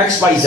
XYZ।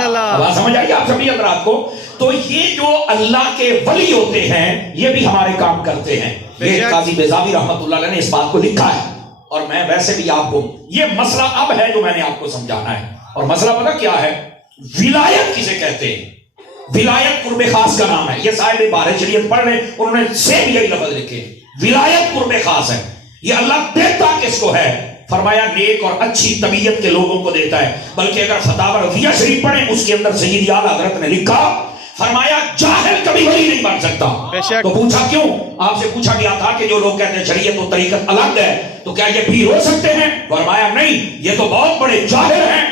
اب سمجھ آئیے آپ سبھی حضرات کو؟ تو یہ جو اللہ کے ولی ہوتے ہیں یہ بھی ہمارے کام کرتے ہیں. یہ قاضی بیضاوی رحمت اللہ علیہ نے اس بات کو لکھا ہے. اور میں ویسے بھی آپ کو یہ مسئلہ اب ہے جو میں نے آپ کو سمجھانا ہے. اور مسئلہ پتہ کیا ہے؟ ولایت کسے کہتے ہیں؟ ولایت قرب خاص کا نام ہے. یہ صاحب بارہ شریعت پڑھ رہے انہوں نے سیم یہی لفظ لکھے. ولایت قرب خاص ہے. یہ اللہ دیتا کس کو ہے؟ فرمایا نیک اور اچھی طبیعت کے لوگوں کو دیتا ہے. بلکہ اگر فتاوی رضیہ شریف پڑھیں اس کے اندر سیدی اعلیٰ حضرت نے لکھا فرمایا جاہل کبھی ولی نہیں بن سکتا. تو پوچھا کیوں؟ آپ سے پوچھا گیا تھا کہ جو لوگ کہتے ہیں شریعت و طریقت الگ ہے تو کیا یہ پیر ہو سکتے ہیں؟ فرمایا نہیں، یہ تو بہت بڑے جاہل ہیں.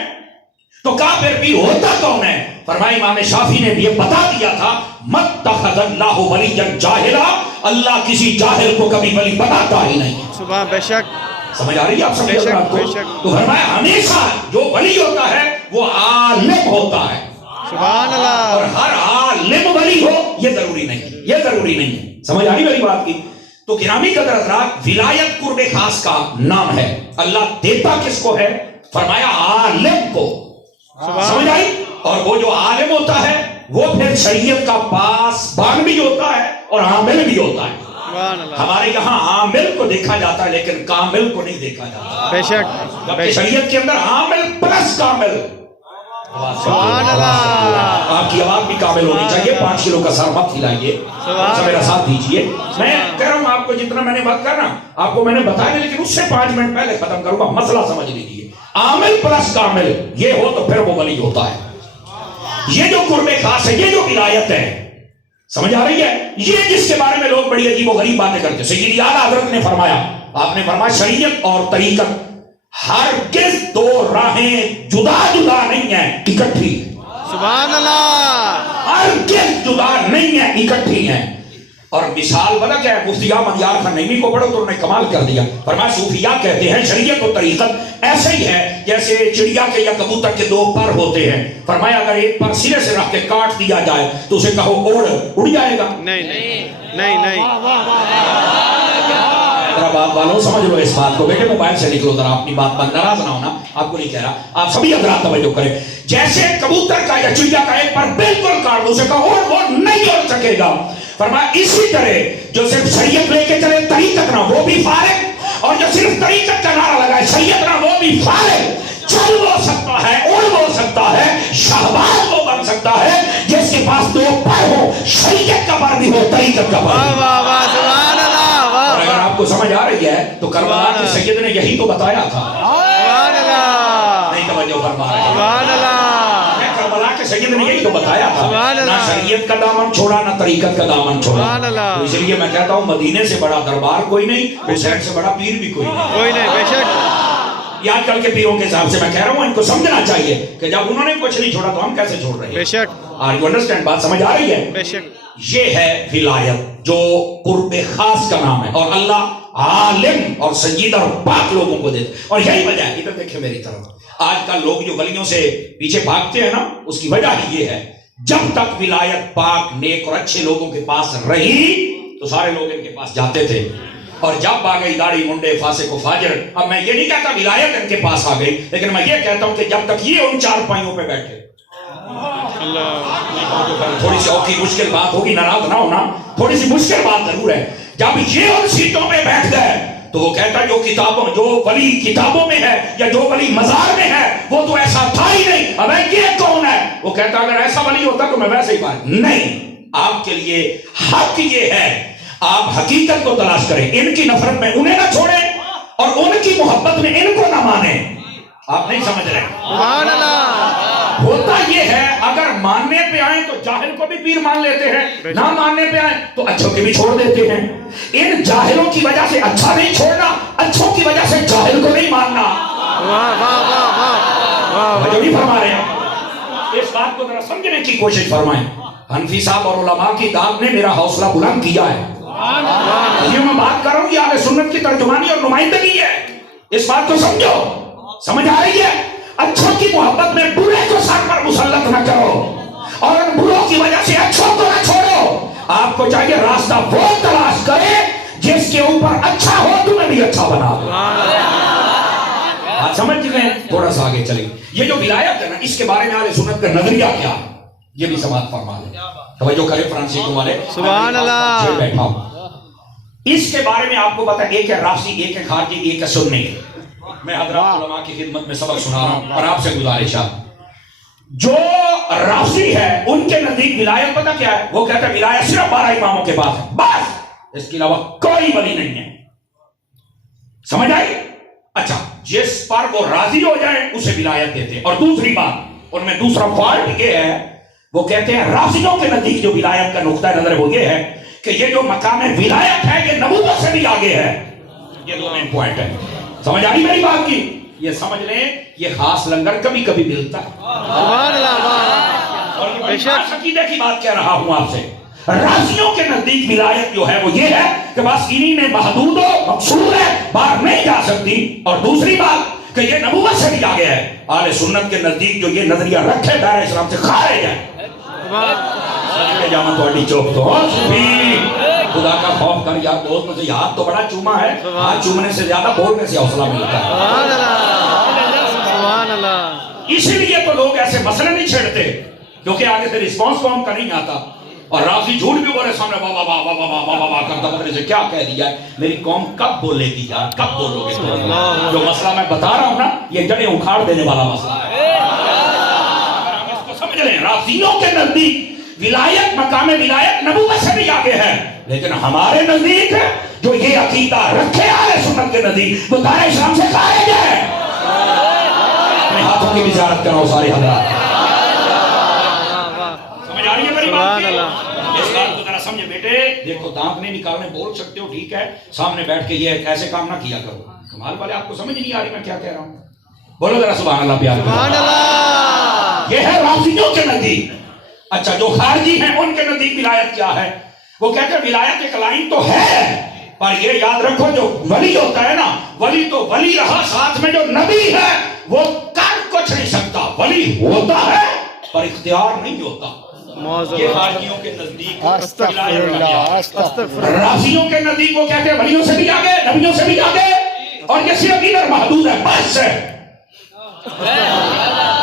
تو کافر پیر ہوتا کون ہے؟ فرمایا امام شافعی نے بھی یہ بتا دیا تھا متخذ اللہ ولیا جاہلا، اللہ کسی جاہل کو کبھی ولی بناتا ہی نہیں. سبحان بے شک. سمجھ آ رہی ہے آپ سمجھ آپ کو؟ تو فرمایا ہمیشہ جو ولی ہوتا ہے وہ عالم ہوتا ہے. سبحان اللہ. اور ہر عالم ولی ہو یہ ضروری نہیں، یہ ضروری نہیں ہے. سمجھ آ رہی میری بات کی؟ تو گرامی قدر حضرات ولایت قرب خاص کا نام ہے. اللہ دیتا کس کو ہے؟ فرمایا عالم کو. سمجھ آئی؟ اور وہ جو عالم ہوتا ہے وہ پھر شریعت کا پاسبان بھی ہوتا ہے اور عامل بھی ہوتا ہے. ہمارے یہاں عامل کو دیکھا جاتا ہے لیکن کامل کو نہیں دیکھا جاتا. بے شک. جبکہ شریعت کے اندر عامل پلس کامل. سبحان اللہ. آپ کی آواز بھی کامل ہونی چاہیے. 5 کلو کا سر مت کھلائیے. میرا ساتھ دیجئے. میں کہہ رہا ہوں آپ کو جتنا میں نے بات کرنا آپ کو میں نے بتایا لیکن اس سے 5 منٹ پہلے ختم کروں گا. مسئلہ سمجھ لیجیے. عامل پلس کامل یہ ہو تو پھر وہ ولی ہوتا ہے. یہ جو قرب خاص ہے یہ جو ولایت ہے سمجھ آ رہی ہے؟ یہ جس کے بارے میں لوگ بڑی عجیب و غریب باتیں کرتے ہیں. سیدی اعلیٰ حضرت نے فرمایا، آپ نے فرمایا شریعت اور طریقت ہرگز 2 راہیں جدا جدا نہیں ہیں، اکٹھی. سبحان اللہ. ہرگز جدا نہیں ہیں، اکٹھی ہیں. اور مثال بنا کیا ہے؟ مفتی احمد یار خان نعیمی کو پڑھو تو انہوں نے کمال کر دیا. فرمایا صوفیاء کہتے ہیں شریعت و طریقت ایسے ہی ہے جیسے چڑیا کے یا کبوتر کے 2 پر ہوتے ہیں. فرمایا اگر ایک پر سرے سے رکھ کے کاٹ دیا جائے تو اسے کہو اڑ جائے گا. نہیں نہیں نہیں نہیں. بات والوں سمجھ لو اس بات کو. بیٹے موبائل سے نکلو ذرا، اپنی بات پر ناراض نہ ہونا. آپ کو نہیں کہہ رہا، آپ سبھی حضرات توجہ کریں. جیسے کبوتر کا یا چڑیا کا ایک پر بالکل کاٹ دو اسے کہو وہ نہیں اڑ سکے گا. فرمایا اسی طرح جو صرف شریعت لے کے چلے طریقت نہ وہ بھی فارغ، اور جو صرف طریقت کا نعرہ لگائے شریعت نہ وہ بھی فارغ. چل وہ سکتا ہے، اڑ وہ سکتا ہے، شہباز وہ بن سکتا ہے جس کے پاس 2 پر ہو، شریعت کا پر بھی ہو، طریقت کا پر بھی ہو. واہ واہ سبحان اللہ. اور اگر آپ کو سمجھ آ رہی ہے تو کربلا کے سید نے یہی تو بتایا تھا. سبحان اللہ. نہیں توجہ فرما رہے ہیں. سبحان اللہ. کربلا کے سید نے یہی تو بتایا تھا. سبحان اللہ. نہ شریعت کا دامن چھوڑا نہ طریقت کا دامن چھوڑا. سبحان اللہ. تو اس لیے میں کہتا ہوں مدینے سے بڑا دربار کوئی نہیں، حسین سے بڑا پیر بھی کوئی نہیں. کوئی نہیں. بے شک. یہ آج کل کے پیروں کے حساب سے میں کہہ رہا ہوں ان کو سمجھنا چاہیے کہ جب انہوں نے کچھ نہیں چھوڑا تو ہم کیسے چھوڑ رہے ہیں. بے شک. Are you understand? بات سمجھ آ رہی ہے؟ بے شک. یہ ہے ولایت جو قرب خاص کا نام ہے. اور اللہ عالم اور سید اور پاک لوگوں کو دیتا. اور یہی وجہ ہے، ادھر دیکھیں میری طرف، آج کل لوگ جو ولیوں سے پیچھے بھاگتے ہیں نا اس کی وجہ ہی یہ ہے جب تک ولایت پاک نیک اور اچھے لوگوں کے پاس رہی تو سارے لوگ ان کے پاس جاتے تھے. اور جب آ گئی داڑھی منڈے فاسق و فاجر، اب میں یہ نہیں کہتا ولایت ان کے پاس آ گئی، لیکن میں یہ کہتا ہوں کہ جب تک یہ ان 4 پائیوں پہ بیٹھے. تھوڑی سی اوکھی مشکل بات ہوگی، ناراض نہ ہونا، تھوڑی سی مشکل بات ضرور ہے. جب یہ ان سیٹوں پہ بیٹھ گئے تو وہ کہتا ہے جو ولی کتابوں میں ہے یا جو ولی مزار میں ہے وہ تو ایسا تھا ہی نہیں. اب یہ کون ہے؟ وہ کہتا اگر ایسا ولی ہوتا تو میں ویسے ہی بات نہیں. آپ کے لیے حق یہ ہے آپ حقیقت کو تلاش کریں. ان کی نفرت میں انہیں نہ چھوڑیں اور ان کی محبت میں ان کو نہ مانیں. آپ نہیں سمجھ رہے. سبحان اللہ. ہوتا یہ ہے اگر ماننے پہ آئیں تو جاہل کو بھی پیر مان لیتے ہیں، نہ ماننے پہ آئیں تو اچھوں کے بھی چھوڑ دیتے ہیں. ان جاہلوں کی وجہ سے اچھا نہیں چھوڑنا، اچھوں کی وجہ سے جاہل کو نہیں ماننا. واہ واہ واہ واہ. جو بھی فرما رہے ہیں اس بات کو ذرا سمجھنے کی کوشش فرمائیں. حنفی صاحب اور علماء کی داد نے میرا حوصلہ بلند کیا ہے. یہ میں بات کر رہا ہوں یہ اہل سنت کی ترجمانی اور نمائندگی ہے. اس بات کو سمجھو. سمجھ آ رہی ہے؟ اچھوں کی محبت میں برے کو سر پر مسلط نہ کرو اور ان بروں کی وجہ سے اچھوں کو نہ چھوڑو. آپ کو چاہیے راستہ وہ تلاش کرے جس کے اوپر اچھا ہو تمہیں بھی اچھا بنا دو. آپ سمجھ گئے؟ تھوڑا سا آگے چلیں. یہ جو ولایت ہے نا، اس کے بارے میں اہل سنت کا نظریہ کیا ہے یہ بھی سماعت فرما لیں. توجہ کرے فرانسیسی والے. سبحان اللہ. بیٹھا ہوں. اس کے بارے میں آپ کو پتا ہے، ایک ہے رافضی، ایک ہے خارجی، ایک ہے سنی. میں حضرات علماء کی خدمت میں سبق سنا رہا ہوں اور آپ سے گزارش ہے، جو رافضی ہے ان کے نزدیک ولایت پتہ کیا ہے؟ وہ کہتے ہیں ولایت صرف 12 اماموں کے پاس ہے، بس اس کے علاوہ کوئی ولی نہیں ہے. سمجھ آئی؟ اچھا، جس پر وہ راضی ہو جائیں اسے ولایت دیتے ہیں. اور دوسری بات، ان میں دوسرا فالٹ یہ ہے، وہ کہتے ہیں رافضیوں کے نزدیک جو ولایت کا نقطہ نظر وہ یہ ہے کہ یہ جو مقام ولایت ہے یہ نبوت سے بھی آگے ہے. یہ دو مین پوائنٹ ہے. سمجھ آئی میری بات کی؟ یہ سمجھ لیں یہ خاص لنگر کبھی کبھی ملتا ہے. سبحان اللہ. اور یہ خاص عقیدے کی بات کہہ رہا ہوں آپ سے. رافضیوں کے نزدیک ولایت جو ہے وہ یہ ہے کہ بس انہی میں محدود و مقصور ہے، باہر نہیں جا سکتی. اور دوسری بات کہ یہ نبوت سے بھی آگے ہے. اہل سنت کے نزدیک جو یہ نظریہ رکھے دائرہ اسلام سے خارج ہے. جامع تھوڑی چوک تو خدا کا خوف کر یار دوست، مجھے یاد تو بڑا چوما ہے، ہاتھ چومنے سے زیادہ بولنے سے حوصلہ ملتا ہے. سبحان اللہ. سبحان اللہ. اسی لیے تو لوگ ایسے مسئلے نہیں چھیڑتے کیونکہ آگے سے رسپانس قوم کا نہیں آتا. اور رافضی جھوٹ بھی بولے سامنے واہ واہ واہ واہ واہ واہ واہ کرتا پتہ سے کیا کہہ دیا ہے. میری قوم کب بولے گی یار، کب بولو گے؟ جو مسئلہ میں بتا رہا ہوں نا یہ جڑیں اکھاڑ دینے والا مسئلہ ہے. ہم اس کو سمجھ لیں، رافضیوں کے نزدیک ولایت، مقام ولایت نبوت سے بھی آگے ہے. لیکن ہمارے نزدیک جو یہ عقیدہ رکھے اہل سنت کے نزدیک وہ دائرہ اسلام سے خارج ہے. اپنے ہاتھوں کی وزارت کرو سارے حضرات. سمجھ آ رہی ہے میری بات؟ اس بات کو ذرا سمجھے بیٹے. دیکھو دانت نہیں نکالنے بول سکتے ہو ٹھیک ہے، سامنے بیٹھ کے یہ ایسے کام نہ کیا کرو. کمال والے آپ کو سمجھ نہیں آ رہی میں کیا کہہ رہا ہوں؟ بولو ذرا سبحان اللہ پیار. سبحان اللہ. یہ ہے رافضیوں کے نزدیک. اچھا، جو خارجی ہیں ان کے نزدیک ولایت کیا ہے؟ وہ کہتے ہیں ولایت ایک لائن تو ہے، پر یہ یاد رکھو جو ولی ہوتا ہے نا، ولی تو ولی رہا، ساتھ میں جو نبی ہے وہ کر کچھ نہیں سکتا. ولی ہوتا ہے پر اختیار نہیں ہوتا. یہ خارجیوں کے نزدیک رافضیوں کے نزدیک وہ کہتے ہیں ولیوں سے بھی آگے، نبیوں سے بھی آگے، اور یہ صرف ادھر محدود ہے بس ہے.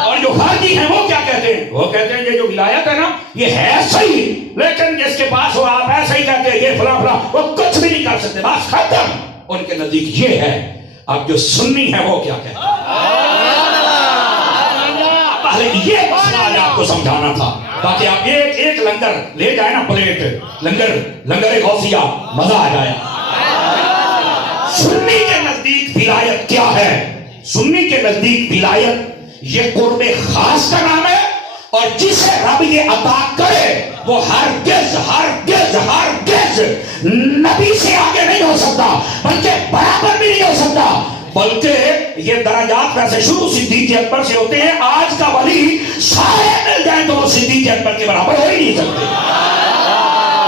اور جو خارجی ہیں وہ کیا کہتے ہیں؟ وہ کہتے ہیں یہ جو ولایت ہے نا یہ ہے صحیح، لیکن جس کے پاس ہو آپ ایسا ہی کہتے ہیں یہ فلاں فلاں، وہ کچھ بھی نہیں کر سکتے، بس ختم. ان کے نزدیک یہ ہے. اب جو سنی ہے وہ کیا کہتے ہیں؟ پہلے یہ مسئلہ آج آپ کو سمجھانا تھا تاکہ آپ ایک ایک لنگر لے جائیں نا، پلیٹ لنگر غوثیہ، مزہ آ جائے. سنی کے نزدیک ولایت کیا ہے؟ سنی کے نزدیک ولایت یہ قرب خاص کا نام ہے، اور جسے رب یہ عطا کرے وہ ہرگز ہرگز ہرگز نبی سے آگے نہیں ہو سکتا، بلکہ برابر بھی نہیں ہو سکتا. بلکہ یہ درجات ویسے شروع صدیق اکبر سے ہوتے ہیں. آج کا ولی سارے مل جائیں تو وہ صدیق اکبر کے برابر ہو ہی نہیں سکتے.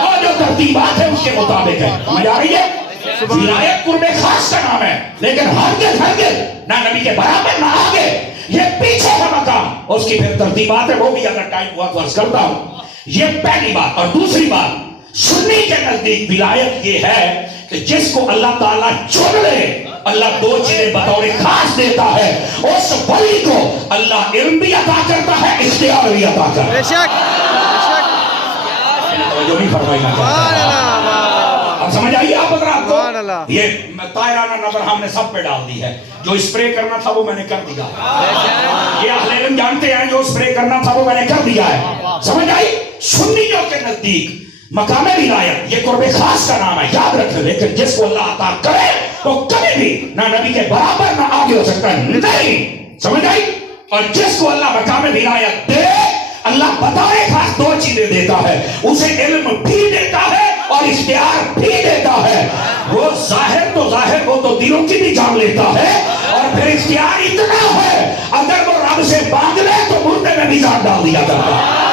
وہ جو ترتیبات ہیں اس کے مطابق ہے. سمجھ آ رہی ہے؟ ولایت قرب خاص کا نام ہے، لیکن ہرگز ہرگز نہ نبی کے برابر نہ آگے. یہ پیچھے کا مقام اس کی پھر ترتیبات ہے، وہ بھی اگر ٹائم ہوا تو عرض کرتا ہوں. یہ پہلی بات. اور دوسری بات، سنی کے نزدیک ولایت یہ ہے کہ جس کو اللہ تعالیٰ چن لے اللہ دو چیزیں بطور خاص دیتا ہے. اس ولی کو اللہ علم بھی عطا کرتا ہے، اختیار بھی عطا کرتا ہے. بے شک جو نہیں فرمائینا چاہتا. اب سمجھ آئیے آپ حضرات کو؟ یہ طائرانہ نظر ہم نے سب پہ ڈال دی ہے. جو اسپرے کرنا تھا وہ میں نے کر دیا. یہ اہل علم جانتے ہیں جو اسپرے کرنا تھا وہ میں نے کر دیا ہے. سمجھ آئی؟ سنیوں کے نزدیک مقام ولایت یہ قرب خاص کا نام ہے، یاد رکھیں. لیکن جس کو اللہ عطا کرے تو کبھی بھی نہ نبی کے برابر نہ آگے ہو سکتا نہیں. سمجھ آئی؟ اور جس کو اللہ مقام ولایت دے اللہ بتائے خاص دو چیزیں دیتا ہے. اسے علم بھی دیتا ہے اور اختیار بھی دیتا ہے. وہ ظاہر تو ظاہر، وہ تو دلوں کی بھی جان لیتا ہے. اور پھر اختیار اتنا ہے اگر وہ رب سے مانگ لے تو مردے میں بھی جان ڈال دیا جاتا ہے.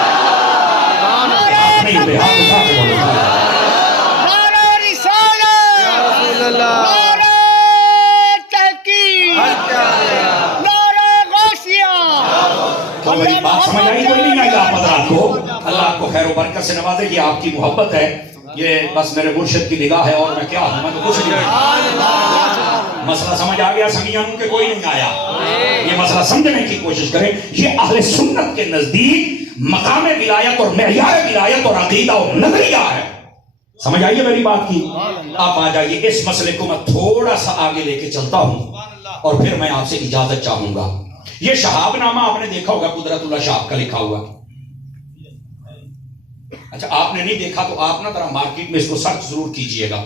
میری بات سمجھ آئی کوئی نہیں آئی آپ حضرات کو؟ اللہ آپ کو خیر و برکت سے نوازے. یہ آپ کی محبت ہے، یہ بس میرے مرشد کی نگاہ ہے، اور میں کیا ہوں، میں تو کچھ نہیں. مسئلہ سمجھ آ گیا سمیانوں کے کوئی نہیں آیا؟ یہ مسئلہ سمجھنے کی کوشش کریں. یہ اہل سنت کے نزدیک مقام ولایت اور معیار ولایت اور عقیدہ اور نظریہ ہے. سمجھ آئیے میری بات کی؟ آپ آ جائیے. اس مسئلے کو میں تھوڑا سا آگے لے کے چلتا ہوں اور پھر میں آپ سے اجازت چاہوں گا. یہ شہاب نامہ آپ نے دیکھا ہوگا, قدرت اللہ شہاب کا لکھا ہوا. اچھا آپ نے نہیں دیکھا تو آپ نا ذرا مارکیٹ میں اس کو سرچ ضرور کیجئے گا.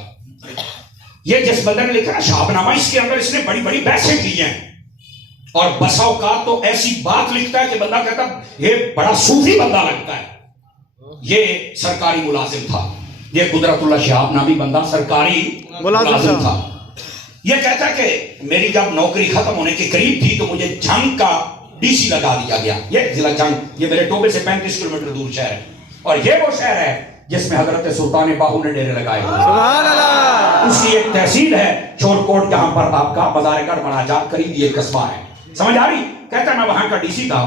یہ جس بندے نے لکھا شہاب نامہ, اس کے اندر اس نے بڑی بڑی بحثیں کی ہیں اور بسا اوقات تو ایسی بات لکھتا ہے کہ بندہ کہتا یہ بڑا صوفی بندہ لگتا ہے. یہ سرکاری ملازم تھا. یہ قدرت اللہ شہاب نامی بندہ سرکاری ملازم تھا. یہ کہتا ہے کہ میری جب نوکری ختم ہونے کے قریب تھی تو مجھے جھنگ کا ڈی سی لگا دیا گیا. یہ ضلع جھنگ یہ میرے ٹوبے سے 35 کلومیٹر دور شہر ہے, اور یہ وہ شہر ہے جس میں حضرت سلطان باہو نے ڈیرے لگائے. سبحان اللہ. اس کی ایک تحصیل ہے چور کوٹ, جہاں پر آپ کا مزار گڑھ بنا جا قریب یہ قصبہ ہے. سمجھ آ رہی؟ کہتا ہے میں وہاں کا ڈی سی تھا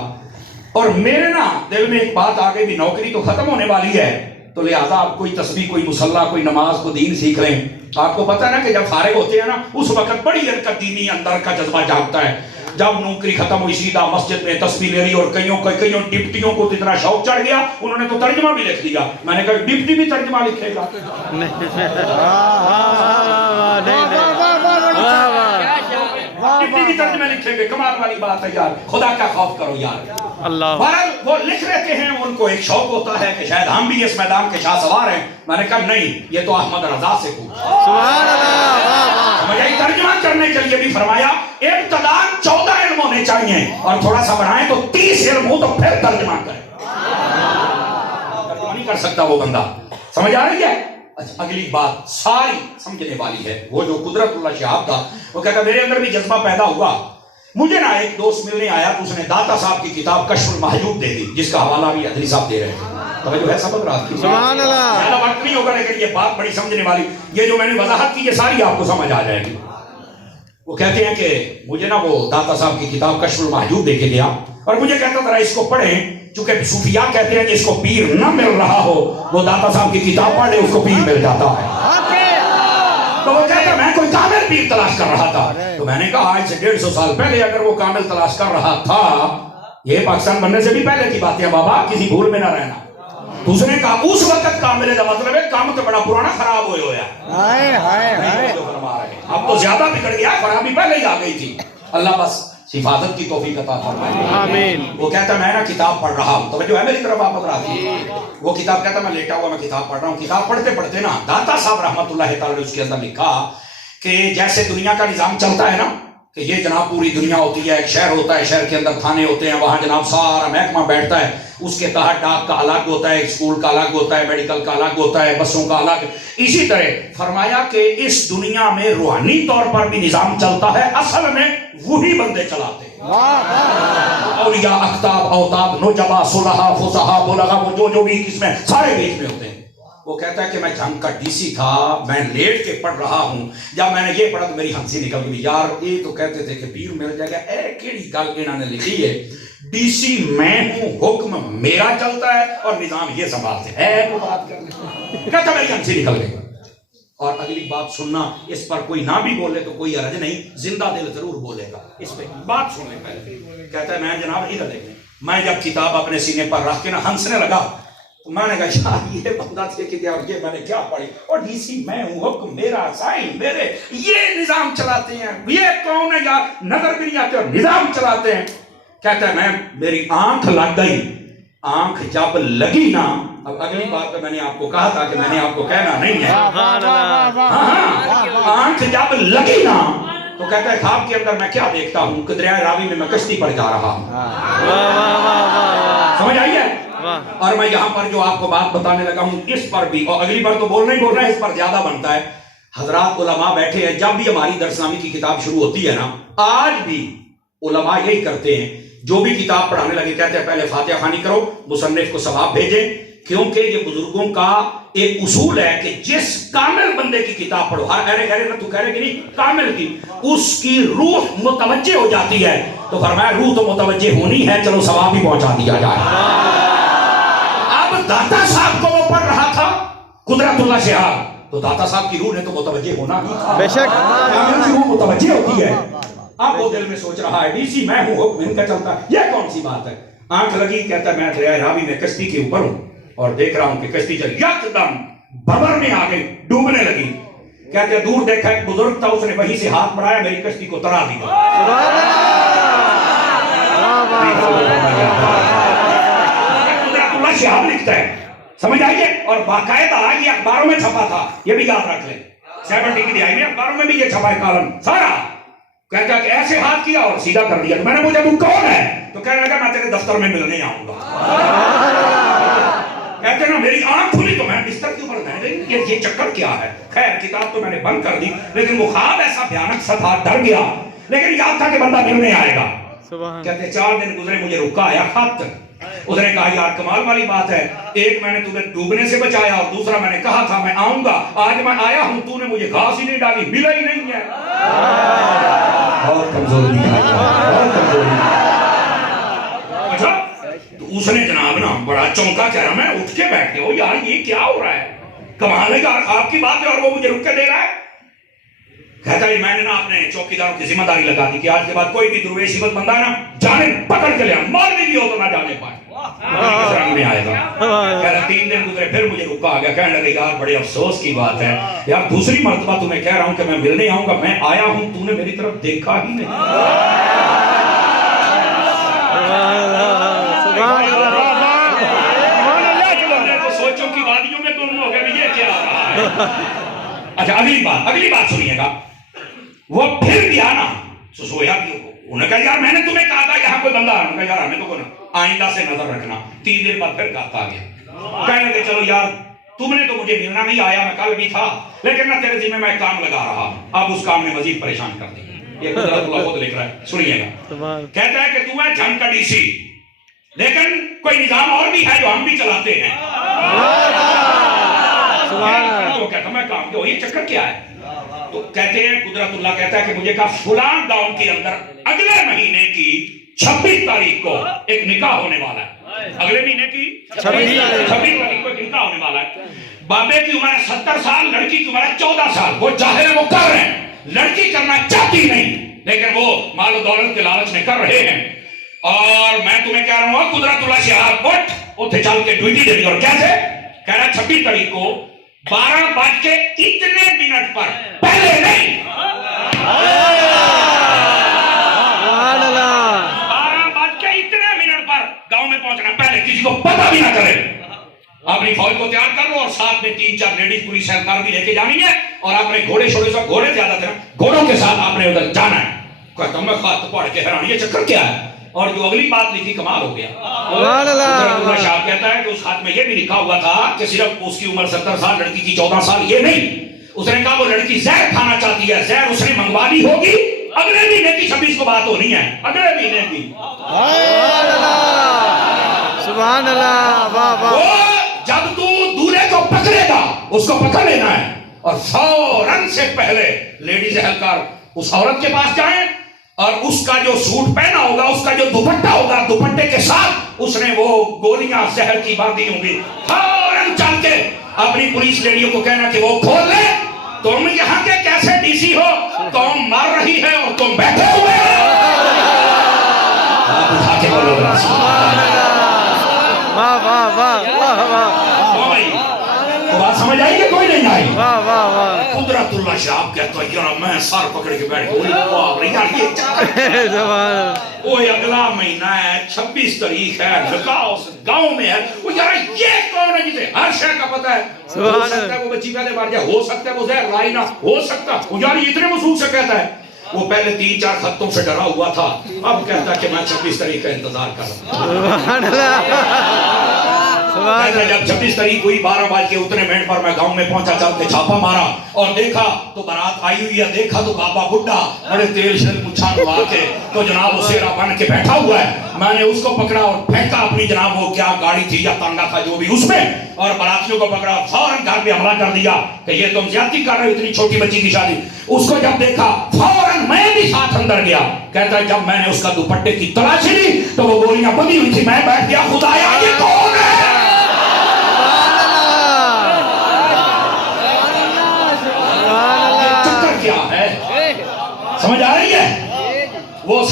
اور میرے نا دل میں ایک بات آ گئی بھی نوکری تو ختم ہونے والی ہے تو لہٰذا آپ کوئی تسبیح, کوئی مصلی, کوئی نماز, کو دین سیکھ لیں. آپ کو پتہ ہے نا کہ جب فارغ ہوتے ہیں نا اس وقت بڑی حرکت دینی اندر کا جذبہ جاگتا ہے. جب نوکری ختم ہوئی سیدھا مسجد میں تسبیح لے لی, اور کئیوں ڈپٹیوں کو اتنا شوق چڑھ گیا انہوں نے تو ترجمہ بھی لکھ دیا. میں نے کہا ڈپٹی بھی ترجمہ لکھے گا؟ ڈپٹی بھی ترجمہ لکھیں گے؟ کمال والی بات ہے یار, خدا کا خوف کرو یار. اللہ بہرحال وہ لکھ رہتے ہیں, ان کو ایک شوق ہوتا ہے کہ شاید ہم بھی اس میدان کے شاہ سوار ہیں. میں نے کہا نہیں, یہ تو احمد رضا سے پوچھ. سبحان اللہ. سمجھائی؟ ترجمہ کرنے کے لیے بھی فرمایا ابتداءً 14 علم ہونے چاہیے, اور تھوڑا سا بڑھائیں تو 30 علم ہو تو پھر ترجمہ کریں. ترجمہ نہیں کر سکتا وہ بندہ. سمجھ آ رہی ہے؟ اچھا اگلی بات ساری سمجھنے والی ہے. وہ جو قدرت اللہ شہاب تھا وہ کہتا میرے اندر بھی جذبہ پیدا ہوا. مجھے نا ایک دوست ملنے آیا تو اس نے داتا صاحب کی کتاب کشف المحجوب دے دی, جس کا حوالہ بھی ادری صاحب دے رہے ہیں. توجہ ہے سبق رات کی؟ سبحان اللہ. زیادہ وقت نہیں ہوگا لیکن یہ بات بڑی سمجھنے والی. یہ جو میں نے وضاحت کی یہ ساری آپ کو سمجھ آ جائے گی. وہ کہتے ہیں کہ مجھے نا وہ داتا صاحب کی کتاب کشف المحجوب دے کے گیا اور مجھے کہتا ذرا اس کو پڑھیں, چونکہ صوفیاء کہتے ہیں کہ اس کو پیر نہ مل رہا ہو وہ داتا صاحب کی کتاب پڑھ لے اس کو پیر مل جاتا ہے. تو وہ کہتا میں کوئی کامل پیر تلاش کر رہا تھا. تو میں نے کہا آج سے 150 سال پہلے اگر وہ کامل تلاش کر رہا تھا, یہ پاکستان بننے سے بھی پہلے کی باتیں بابا, کسی بھول میں نہ رہنا. تو اس نے کہا اس وقت کامل کا مطلب ہے کام تو بڑا پرانا خراب ہوئے ہویا ہے. اب تو زیادہ بگڑ گیا, خرابی پہلے ہی آ گئی تھی. اللہ بس حفاظت کی توفیق عطا فرمائے. آمین. وہ کہتا میں نا کتاب پڑھ رہا ہوں. توجہ ہے میری طرف آپ رہا تھی. وہ کتاب کہتا میں لیٹا ہوا میں کتاب پڑھ رہا ہوں. کتاب پڑھتے پڑھتے نا داتا صاحب رحمت اللہ تعالی نے اس کے اندر لکھا کہ جیسے دنیا کا نظام چلتا ہے نا کہ یہ جناب پوری دنیا ہوتی ہے, ایک شہر ہوتا ہے, شہر کے اندر تھانے ہوتے ہیں, وہاں جناب سارا محکمہ بیٹھتا ہے, اس کے تحت ڈاک کا الگ ہوتا ہے, اسکول کا الگ ہوتا ہے, میڈیکل کا الگ ہوتا ہے, بسوں کا الگ. اسی طرح فرمایا کہ اس دنیا میں روحانی طور پر بھی نظام چلتا ہے, اصل میں وہی بندے چلاتے ہیں. اولیاء, اقطاب, اوتاد, نجبا, صلحاء, فصحاء, بلغاء, وہ جو بھی اس میں سارے بیچ میں ہوتے ہیں. وہ کہتا ہے کہ میں جھنگ کا ڈی سی تھا, میں لیٹ کے پڑھ رہا ہوں. جب میں نے یہ پڑھا تو میری ہنسی نکل گئی. یار یہ تو کہتے تھے کہ پیر مل جائے گا, اے کیڑی گل انہوں نے لکھی ہے, ڈی سی میں ہوں, حکم میرا چلتا ہے اور نظام یہ سنبھالتے ہیں. وہ بات کرنے کہتا میری ہنسی نکل گئی. اور اگلی بات سننا, اس پر کوئی نہ بھی بولے تو کوئی حرج نہیں, زندہ دل ضرور بولے گا. اس پہ بات سن لیں پہلے. کہتا ہے میں جناب ادھر دیکھیں, میں جب کتاب اپنے سینے پر رکھ کے نہ ہنسنے لگا تو میں نے کہا یار یہ بندہ تھے کہ اور یہ میں نے کیا پڑھی, اور ڈی سی میں ہوں, حکم میرا, سائن میرے, یہ نظام چلاتے ہیں. یہ کون ہے یار, نظر بھی نہیں آتے اور نظام چلاتے ہیں. کہتا ہے میں میری آنکھ لگ گئی. آنکھ جب لگی نا, اب اگلی بات تو میں نے آپ کو کہا تھا کہ میں نے آپ کو کہنا نہیں ہے. آنکھ جب لگی نا تو کہتا ہے خواب کے اندر میں کیا دیکھتا ہوں کہ دریائے راوی میں کشتی پر جا رہا ہوں. سمجھ آئی ہے؟ اور میں یہاں پر جو آپ کو بات بتانے لگا ہوں اس پر بھی, اور اگلی بار تو بولنا ہی بولنا ہے, اس پر زیادہ بنتا ہے. حضرات علماء بیٹھے ہیں, جب بھی ہماری درسنامے کی کتاب شروع ہوتی ہے نا, آج بھی علماء یہی کرتے ہیں, جو بھی کتاب پڑھانے لگے کہتے ہیں پہلے فاتحہ خوانی کرو, مصنف کو ثواب بھیجیں, کیونکہ یہ بزرگوں کا ایک اصول ہے کہ جس کامل بندے کی کتاب پڑھو, ہر کہہ رہے تو کہہ رہے کہ نہیں, کامل کی, اس کی روح متوجہ ہو جاتی ہے. تو فرمایا روح تو متوجہ ہونی ہے, چلو ثواب بھی پہنچا دیا جائے. اب داتا صاحب کو وہ پڑھ رہا تھا قدرت اللہ شہاب, تو داتا صاحب کی روح نے تو متوجہ ہونا ہی تھا. بے شک. کامل کی روح متوجہ ہوتی ہے. اب وہ دل میں سوچ رہا ہے ڈی سی میں ہوں, حکم ان کا چلتا ہے, یہ کون سی بات ہے. آنکھ لگی, کہتا ہے میں دریا راوی میں کشتی کے اوپر ہوں اور دیکھ رہا ہوں کہ کشتی چل یکدم بھنور میں آ گئی, ڈوبنے لگی. کہتے ہیں دور دیکھا ایک بزرگ تھا, اس نے وہیں سے ہاتھ بڑھایا, میری کشتی کو ترا دیا. قدرت اللہ شہاب لکھتا ہے, سمجھ آئیے, اور باقاعدہ یہ اخباروں میں چھپا تھا, یہ بھی یاد رکھ لیں. 70 کی دہائی میں اخباروں میں بھی یہ چھپا ہے کالم سارا. کہتا کہ ایسے ہاتھ کیا اور سیدھا کر دیا. تو میں نے پوچھا تو کون ہے, تو کہنے لگا میں تیرے دفتر میں ملنے آؤں گا. کہتے ہیں نا میری آنکھ کھلی تو میں بستر کے اوپر بیٹھ گئی, یہ چکر کیا ہے. خیر کتاب تو میں نے بند کر دی, لیکن وہ خواب ایسا بھیانک سا تھا, ڈر گیا, لیکن یاد تھا کہ بندہ ملنے آئے گا. کہتے 4 دن گزرے, مجھے رکا آیا خط. اس نے کہا یار کمال والی بات ہے, ایک میں نے تمہیں ڈوبنے سے بچایا اور دوسرا میں نے کہا تھا میں آؤں گا, آج میں آیا ہوں, تو نے مجھے گھاس ہی نہیں ڈالی, ملا ہی نہیں ہے. بہت کمزور دکھائی, بہت کمزور دکھائی. اچھا تو اس نے جناب نا بڑا چونکا, کہہ رہا میں اٹھ کے بیٹھ گیا, یار یہ کیا ہو رہا ہے, کمال ہے یار خواب کی بات ہے اور وہ مجھے رک کے دے رہا ہے. کہتا ہے میں نے نا اپنے چوکیداروں کی ذمہ داری لگا دی کہ آج کے بعد کوئی بھی درویشی بد بندہ ہے نا جانے پکڑ کے لیا, مارنے بھی ہو تو نہ جانے پائے, اس رنگ میں آئے گا. کہتا 3 دن گزرے, پھر مجھے رکا آ گیا, کہنے لگے یار بڑے افسوس کی بات ہے یار, دوسری مرتبہ تمہیں کہہ رہا ہوں کہ میں ملنے آؤں گا, میں آیا ہوں, تو نے میری طرف دیکھا ہی نہیں. سوچوں کی وادیوں میں گم ہو گیا, یہ کیا ہو رہا ہے. اچھا اگلی بات سنیے گا. وہ پھر گیا نا سویا بھی, انہوں نے کہا یار میں نے تمہیں کہا تھا یہاں کوئی بندہ آ رہا, یار ہمیں تو کوئی آئندہ سے نظر رکھنا. 3 دن بعد پھر کہتا آ گیا, کہنے لگے چلو یار تم نے تو مجھے ملنا نہیں آیا, میں کل بھی تھا, لیکن میں تیرے ذمہ میں کام لگا رہا, اب اس کام نے مزید پریشان کر دی. یہ قدرت اللہ خود لکھ رہا ہے, سنیے گا. کہتا ہے کہ تو ہے جھنگ کا ڈی سی, لیکن کوئی نظام اور بھی ہے جو ہم بھی چلاتے ہیں. وہ کہتا میں کام کیا, یہ چکر کیا ہے. تو کہتے ہیں قدرت اللہ کہتا ہے کہ مجھے کہا فلان گاؤں کے اندر اگلے مہینے کی 26 تاریخ کو ایک نکاح ہونے والا ہے. اگلے مہینے کی 26 تاریخ کو ایک نکاح ہونے والا ہے. بابے کی عمر ہے 70 سال, لڑکی کی عمر ہے 14 سال. وہ ظاہر ہے وہ کر رہے ہیں, لڑکی کرنا چاہتی نہیں, لیکن وہ مال و دولت کے لالچ میں کر رہے ہیں. اور میں تمہیں کہہ رہا ہوں قدرت اللہ شہاب اٹھ, اتنے چل کے ڈیوٹی دے دی. اور کیسے کہہ رہا 26 تاریخ کو 12:02 پر, پہلے نہیں, 12:02 پر گاؤں میں پہنچنا, پہلے کسی کو پتہ بھی نہ کرے. اپنی فوج کو تیار کر لو اور ساتھ میں 3-4 لیڈیز پولیس اہلکار بھی لے کے جانی ہے, اور اپنے گھوڑے سے گھوڑے زیادہ تھے, گھوڑوں کے ساتھ آپ نے ادھر جانا ہے. کہتا ہوں میں خط پڑھ کے حیران, یہ چکر کیا ہے. اور جو اگلی بات لکھی کمال ہو گیا. قدرت شاہ کہتا ہے کہ اس خط میں یہ بھی لکھا ہوا تھا کہ صرف اس کی عمر 70 سال, لڑکی کی 14 سال, یہ نہیں. اس نے کہا وہ لڑکی زہر کھانا چاہتی ہے, زہر اس نے منگوا لی ہوگی, اگلے مہینے کی 26 کو بات ہونی ہے, اگلے مہینے کی. سبحان اللہ, واہ واہ. جب تو دولہے کو پکڑے گا, اس کو پکڑ لینا ہے, اور فوراً سے پہلے لیڈیز اہلکار اس عورت کے پاس جائیں, اور اس کا جو سوٹ پہنا ہوگا, اس کا جو دوپٹہ ہوگا, دوپٹے کے ساتھ اس نے وہ گولیاں زہر کی باندھی ہوں گی. فوراً چل کے اپنی پولیس لیڈیوں کو کہنا کہ وہ کھول لے, تم یہاں کے کیسے ڈی سی ہو, قوم مر رہی ہے اور تم بیٹھے ہوئے ہو. آپ اٹھا کے بولو واہ واہ واہ واہ واہ. بات سمجھ آئی کہ کوئی نہیں آئی. واہ واہ واہ. قدرت اللہ شاہ کہتا ہے یار میں سار پکڑ کے بیٹھ گیا, یار یہ اگلا مہینہ ہے, 26 تاریخ ہے, نکاح اس گاؤں میں ہے. وہ یار یہ کون ہے جسے ہر شے کا پتہ ہے, ہو سکتا ہے وہ بچی پہلے بار جائے, ہو سکتا ہے وہ زہر لائی نہ, ہو سکتا ہے. وہ یار اتنے وصول سے کہتا ہے, وہ پہلے 3-4 خطوں سے ڈرا ہوا تھا, اب کہتا ہے کہ میں 26 تاریخ کا انتظار کر رہا ہوں. جب 26 تاریخ ہوئی 12:02 پر میں گاؤں میں پہنچا, چل کے چھاپا مارا اور دیکھا تو بارات آئی ہوئی ہے, دیکھا تو بابا بڈھا بڑے تیل شل مچھان لگا کے تو جناب وہ سیرا بن کے بیٹھا ہوا ہے. میں نے اس کو پکڑا اور پھینکا اپنی جناب وہ کیا گاڑی تھی یا تانگا تھا جو بھی اس میں, اور براتیوں کو پکڑا, فوراً گھر پہ حملہ کر دیا کہ یہ تم زیادتی کر رہے ہو, اتنی چھوٹی بچی کی شادی. اس کو جب دیکھا فوراً میں بھی ساتھ اندر گیا. کہتا ہے جب میں نے اس کا دوپٹے کی تلاشی لی تو وہ گولیاں بندھی ہوئی تھی, میں بیٹھ گیا, خدایا یہ کون ہے.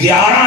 11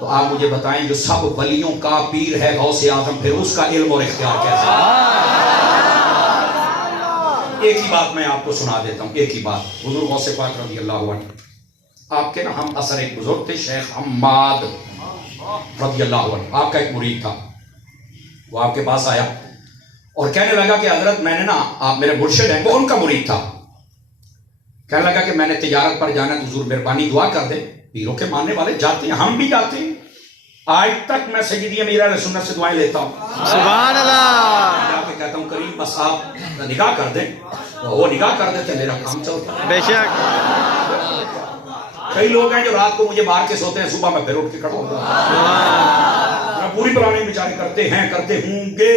تو آپ مجھے بتائیں جو سب ولیوں کا پیر ہے غوث اعظم، پھر اس کا علم اور اختیار کیسے ہے؟ ایک ہی بات میں آپ کو سنا دیتا ہوں، ایک ہی بات۔ حضور غوث پاک رضی اللہ عنہ، آپ کے نا ہم اثر ایک بزرگ تھے شیخ حماد رضی اللہ عنہ، آپ کا ایک مرید تھا، وہ آپ کے پاس آیا اور کہنے لگا کہ حضرت میں نے نا، آپ میرے مرشد ہیں، وہ ان کا مرید تھا، کہنے لگا کہ میں نے تجارت پر جانا ہے، حضور مہربانی دعا کر دیں۔ پیروں کے ماننے والے جاتے ہیں، ہم بھی جاتے ہیں، آج تک میں سیدی امیر اہل سنت سے دعائیں لیتا ہوں، سبحان اللہ، جا کے کہتا ہوں کریم بس آپ نگاہ کر دیں، وہ نگاہ کر دیتے، میرا کام چلتا ہے۔ بے شک، کئی لوگ ہیں جو رات کو مجھے مار کے سوتے ہیں، صبح میں پھر اٹھ کے کھڑا ہوتا ہوں، میں پوری پرانی بیچارے کرتے ہیں، کرتے ہوں گے۔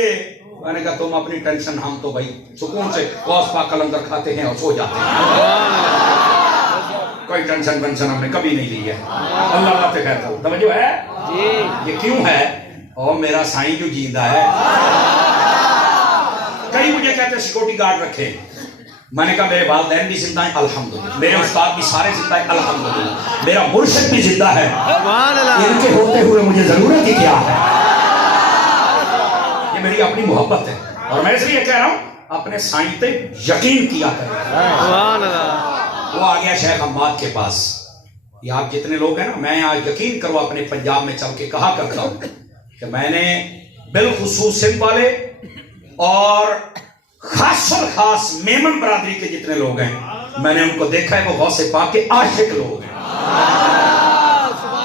میں نے کہا تم اپنی ٹینشن، ہم تو بھائی سکون سے غوث پاک کلندر کھاتے ہیں اور سو جاتے ہیں، کوئی ٹینشن ونشن ہم نے کبھی نہیں لی ہے۔ اللہ اللہ تے خیر کرو، توجہ ہے؟ یہ کیوں ہے؟ اور میرا سائیں جو جیندہ ہے۔ کئی مجھے کہتے ہیں سیکورٹی گارڈ رکھے، میں نے کہا میرے والدین بھی زندہ ہیں الحمدللہ، میرے استاد بھی سارے زندہ ہیں الحمدللہ، میرا مرشد بھی زندہ ہے، سبحان اللہ، ان کے ہوتے ہوئے مجھے ضرورت ہی کیا ہے؟ یہ میری اپنی محبت ہے، اور میں اس لیے کہہ رہا ہوں اپنے سائیں پہ یقین کیا کریں۔ سبحان اللہ، وہ آ گیا شیخ حماد کے پاس، یہ آپ جتنے لوگ ہیں نا، میں آج یقین کرو اپنے پنجاب میں چل کے کہا کرتا ہوں کہ میں نے بالخصوص سندھ والے اور خاص الخاص میمن برادری کے جتنے لوگ ہیں، میں نے ان کو دیکھا ہے، وہ غوث پاک کے عاشق لوگ ہیں۔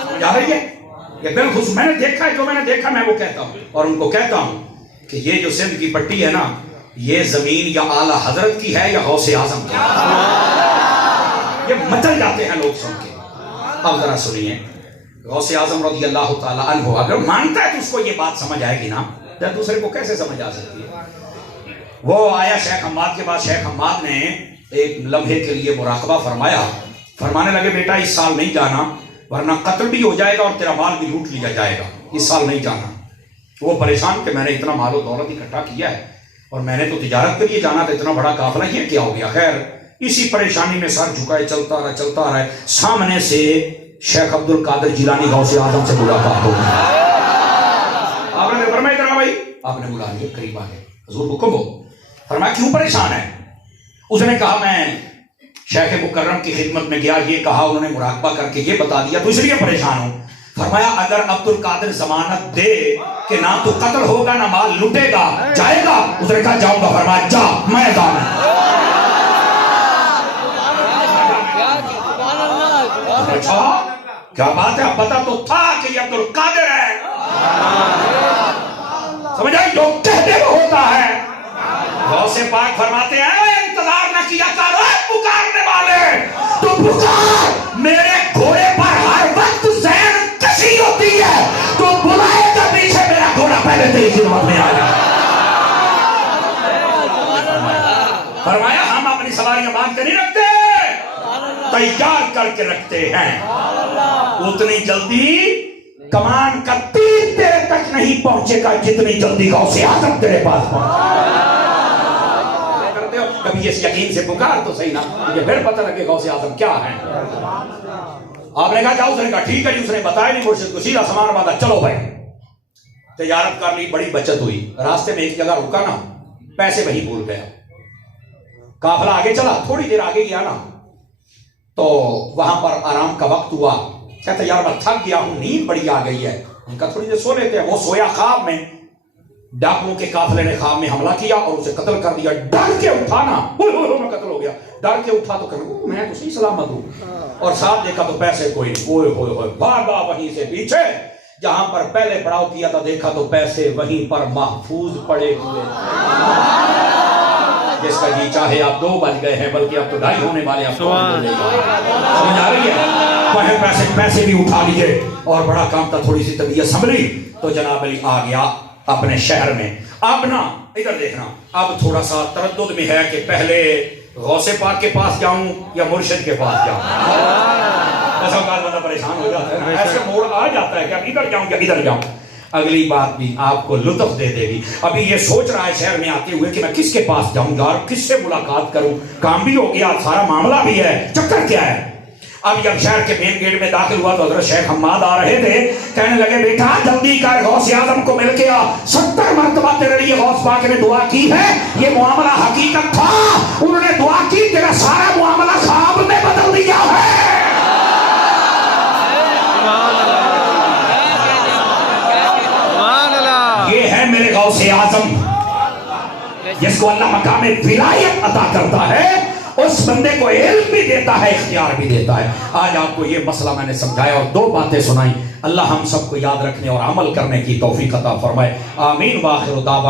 سمجھ آ رہی ہے؟ یہ بالخصوص میں نے دیکھا ہے، جو میں نے دیکھا میں وہ کہتا ہوں، اور ان کو کہتا ہوں کہ یہ جو سندھ کی پٹی ہے نا، یہ زمین یا اعلیٰ حضرت کی ہے یا غوث اعظم کی ہے، یہ مچل جاتے ہیں لوگ سن کے۔ اب ذرا سنیے، غوث اعظم رضی اللہ تعالیٰ عنہ اگر مانتا ہے تو اس کو یہ بات سمجھ آئے گی نا، یا دوسرے کو کیسے سمجھ آ سکتی ہے؟ وہ آیا شیخ حماد کے بعد، شیخ حماد نے ایک لمحے کے لیے مراقبہ فرمایا، فرمانے لگے بیٹا اس سال نہیں جانا ورنہ قتل بھی ہو جائے گا اور تیرا مال بھی لوٹ لیا جائے گا، اس سال نہیں جانا۔ وہ پریشان کہ میں نے اتنا مال و دولت اکٹھا کیا ہے اور میں نے تو تجارت کے لیے جانا تھا، اتنا بڑا قافلہ یہ کیا ہو گیا؟ خیر اسی پریشانی میں سر جھکائے چلتا رہا ہے، سامنے سے شیخ عبد القادر جیلانی غوث اعظم سے ملاقات ہو گئی۔ آپ نے فرمایا ادھر آ بھائی، آپ نے بلا لیا، قریب آ گئے، حضور حکم ہو۔ فرمایا کیوں پریشان ہے؟ اس نے کہا میں شیخ مکرم کی خدمت میں گیا، یہ کہا انہوں نے مراقبہ کر کے یہ بتا دیا تو اس لیے پریشان ہوں۔ فرمایا اگر عبد القادر ضمانت دے کہ نہ تو قتل ہوگا نہ مال لوٹے گا، جائے گا؟ اس نے کہا جاؤں گا۔ فرمایا جا، میں جانا۔ اچھا کیا بات ہے، اب پتا تو تھا کہ یہ عبد القادر ہے، سمجھ آئی؟ جو کہتے وہ ہوتا ہے۔ غوث پاک فرماتے ہیں انتظار نہ کیا کر، پکارنے والے تو پکار، میرے گھوڑے پر ہر وقت ذہن کشی ہوتی ہے، تو بلائے گا پیچھے میرا گھوڑا پہلے تیری خدمت میں آ جائے۔ فرمایا ہم اپنی سواریاں باندھ کے نہیں رکھتے، تیار کر کے رکھتے ہیں، اتنی جلدی کمان کا تیر تیرے تک نہیں پہنچے گا جتنی جلدی غوث اعظم تیرے پاس پہنچے۔ کرتے ہو کبھی اس یقین سے پکار تو صحیح نا، مجھے پھر پتہ لگے غوث اعظم کیا ہے۔ آپ نے کہا جاؤ، اس نے کہا ٹھیک ہے جی، اس نے بتایا نہیں مرشد کو، سیدھا سامان باندھا، چلو بھائی۔ تجارت کر لی، بڑی بچت ہوئی، راستے میں ایک جگہ رکا نا، پیسے وہی بھول گیا، قافلہ آگے چلا، تھوڑی دیر آگے گیا نا تو وہاں پر آرام کا وقت ہوا، کہتا یار میں تھک گیا ہوں، نیند بڑی آ گئی ہے، ان کا تھوڑی دیر سو لیتے ہیں۔ وہ سویا خواب میں، ڈاکوؤں کے قافلے نے خواب میں حملہ کیا اور اسے قتل کر دیا۔ ڈر کے اٹھا نا، میں قتل ہو گیا، ڈر کے اٹھا تو کہا میں تو صحیح سلامت ہوں، اور ساتھ دیکھا تو پیسے کوئی نہیں، اوئے ہوئے ہوئے، بھاگا وہیں سے پیچھے جہاں پر پہلے پڑاؤ کیا تھا، دیکھا تو پیسے وہیں پر محفوظ پڑے ہوئے۔ جس کا جی چاہے آپ 2 بج گئے ہیں، بلکہ اب تو 2:30 ہونے والے، آپ سمجھ آ رہی ہے؟ وہ پیسے بھی اٹھا لیے اور بڑا کام تھا، تھوڑی سی طبیعت سنبھلی تو جناب علی آ گیا اپنے شہر میں۔ اب نا ادھر دیکھنا، اب تھوڑا سا تردد میں ہے کہ پہلے غوث پاک کے پاس جاؤں یا مرشد کے پاس جاؤں۔ ایسا بندہ پریشان ہو جاتا ہے، ایسے موڑ آ جاتا ہے کہ اب ادھر جاؤں یا ادھر جاؤں۔ اگلی بات بھی آپ کو لطف دے دے گی، ابھی یہ سوچ رہا ہے شہر میں آتے ہوئے کہ میں کس کے پاس جاؤں یار، کس سے ملاقات کروں، کام بھی ہو گیا، سارا معاملہ بھی ہے، چکر کیا ہے؟ اب جب شہر کے مین گیٹ میں داخل ہوا تو حضرت شیخ حماد آ رہے تھے، کہنے لگے بیٹا جلدی کر، غوث اعظم کو مل کے آ، 70 مرتبہ تیرے لیے غوث پاک نے دعا کی ہے، یہ معاملہ حقیقت تھا، انہوں نے دعا کی، تیرا سارا معاملہ خواب میں بدل دیا ہے۔ یہ ہے میرے غوث اعظم، جس کو اللہ مقام ولایت عطا کرتا ہے، اس بندے کو علم بھی دیتا ہے، اختیار بھی دیتا ہے۔ آج آپ کو یہ مسئلہ میں نے سمجھایا اور 2 باتیں سنائی، اللہ ہم سب کو یاد رکھنے اور عمل کرنے کی توفیق عطا فرمائے، آمین۔ وآخر دعوانا